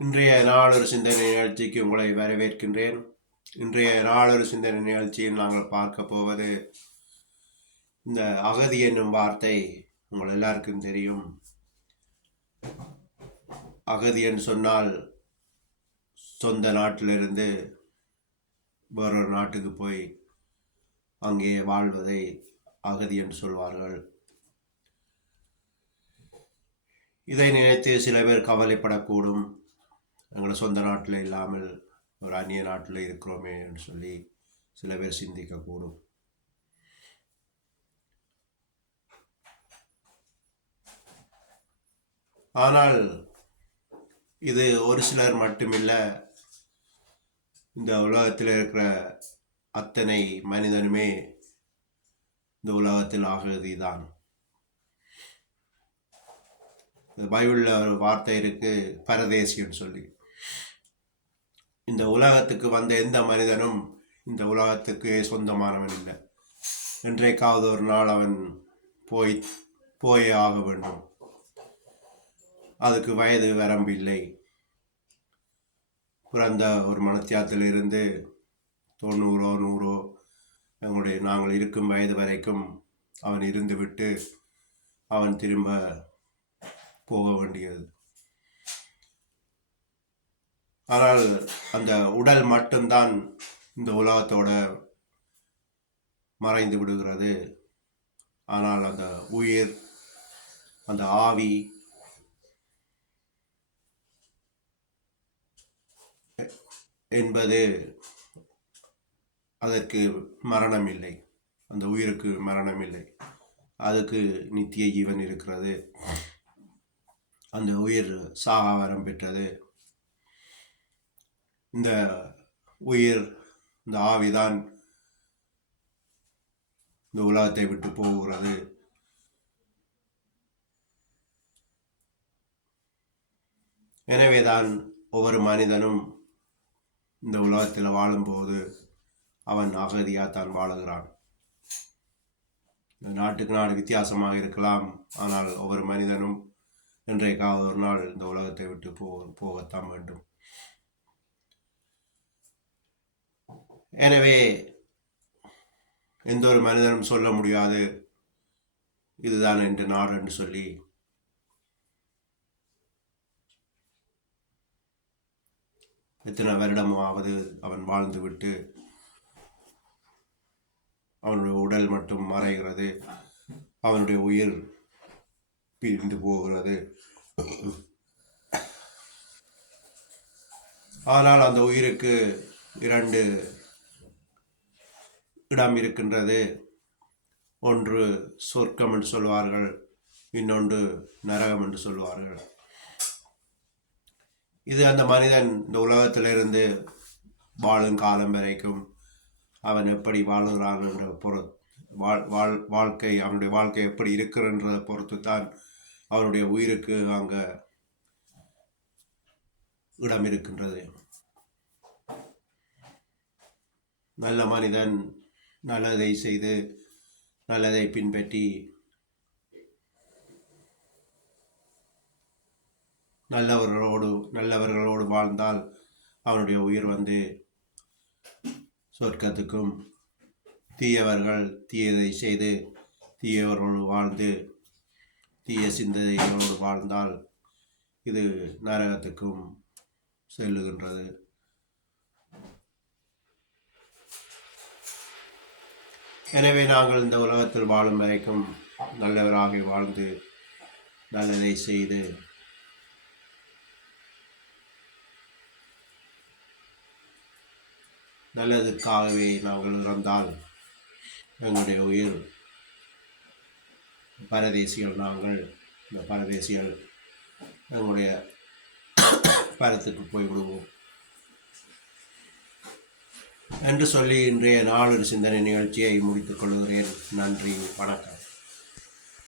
இன்றைய நாளொரு சிந்தனை நிகழ்ச்சிக்கு உங்களை வரவேற்கின்றேன். இன்றைய நாளொரு சிந்தனை நிகழ்ச்சியில் நாங்கள் பார்க்க போவது இந்த அகதி என்னும் வார்த்தை உங்கள் எல்லாருக்கும் தெரியும். அகதி என்று சொன்னால் சொந்த நாட்டிலிருந்து வேறொரு நாட்டுக்கு போய் அங்கே வாழ்வதை அகதி என்று சொல்வார்கள். இதை நினைத்து சில பேர் கவலைப்படக்கூடும். எங்களை சொந்த நாட்டில் இல்லாமல் ஒரு அந்நிய நாட்டில் இருக்கிறோமே என்று சொல்லி சில பேர் சிந்திக்கக்கூடும். ஆனால் இது ஒரு சிலர் மட்டுமில்லை, இந்த உலகத்தில் இருக்கிற அத்தனை மனிதனுமே இந்த உலகத்தில் அகதி தான். பைபிளில் ஒரு வார்த்தை இருக்கு, பரதேசின்னு சொல்லி. இந்த உலகத்துக்கு வந்த எந்த மனிதனும் இந்த உலகத்துக்கு சொந்தமானவன் இல்லை. என்றைக்காவது ஒரு நாள் அவன் போயே ஆக வேண்டும். அதுக்கு வயது வரம்பு இல்லை. பிறந்த ஒரு மனத்தியாத்திலிருந்து 90 100 நாங்கள் இருக்கும் வயது வரைக்கும் அவன் இருந்து விட்டு அவன் திரும்ப போக வேண்டியது. ஆனால் அந்த உடல் மட்டும்தான் இந்த உலகத்தோட மறைந்து விடுகிறது. ஆனால் அந்த உயிர், அந்த ஆவி என்பது அதற்கு மரணம் இல்லை. அந்த உயிருக்கு மரணம் இல்லை. அதுக்கு நித்திய ஜீவன் இருக்கிறது. அந்த உயிர் சாகாவரம் பெற்றது. இந்த உயிர், இந்த ஆவிதான் இந்த உலகத்தை விட்டு போகிறது. எனவேதான் ஒவ்வொரு மனிதனும் இந்த உலகத்தில் வாழும்போது அவன் அகதியாத்தான் வாழுகிறான். நாட்டுக்கு நாடு வித்தியாசமாக இருக்கலாம். ஆனால் ஒவ்வொரு மனிதனும் இன்றைக்காவது ஒரு நாள் இந்த உலகத்தை விட்டு போகத்தான் வேண்டும். எனவே எந்த ஒரு மனிதனும் சொல்ல முடியாது இதுதான் என்று நாடு என்று சொல்லி. எத்தனை வருடமாவது அவன் வாழ்ந்து விட்டு அவனுடைய உடல் மட்டும் மறைகிறது, அவனுடைய உயிர் பிரிந்து போகிறது. ஆனால் அந்த உயிருக்கு 2 இடம் இருக்கின்றது. ஒன்று சொர்க்கம் என்று சொல்வார்கள், இன்னொன்று நரகம் என்று சொல்வார்கள். இது அந்த மனிதன் இந்த உலகத்திலிருந்து வாழும் காலம் வரைக்கும் அவன் எப்படி வாழுகிறான் என்ற வாழ்க்கை, அவனுடைய வாழ்க்கை எப்படி இருக்கிறன்றதை பொறுத்து தான் அவனுடைய உயிருக்கு அங்கே இடம் இருக்கின்றது. நல்ல மனிதன் நல்லதை செய்து நல்லதை பின்பற்றி நல்லவர்களோடு வாழ்ந்தால் அவனுடைய உயிர் சொர்க்கத்துக்கும், தீயவர்கள் தீயதை செய்து தீயவர்களோடு வாழ்ந்து தீய சிந்தனைகளோடு வாழ்ந்தால் இது நரகத்துக்கும் செல்லுகின்றது. எனவே நாங்கள் இந்த உலகத்தில் வாழும் வரைக்கும் நல்லவராக வாழ்ந்து நல்லதை செய்து நல்லதுக்காகவே நாங்கள் இறந்தால் எங்களுடைய உயிர் பரதேசிகள். நாங்கள் இந்த பரதேசிகள் எங்களுடைய பரத்துக்கு போய்விடுவோம் என்று சொல்லி இன்றைய நாளொரு சிந்தனை நிகழ்ச்சியை முடித்துக் கொள்கிறேன். நன்றி, வணக்கம்.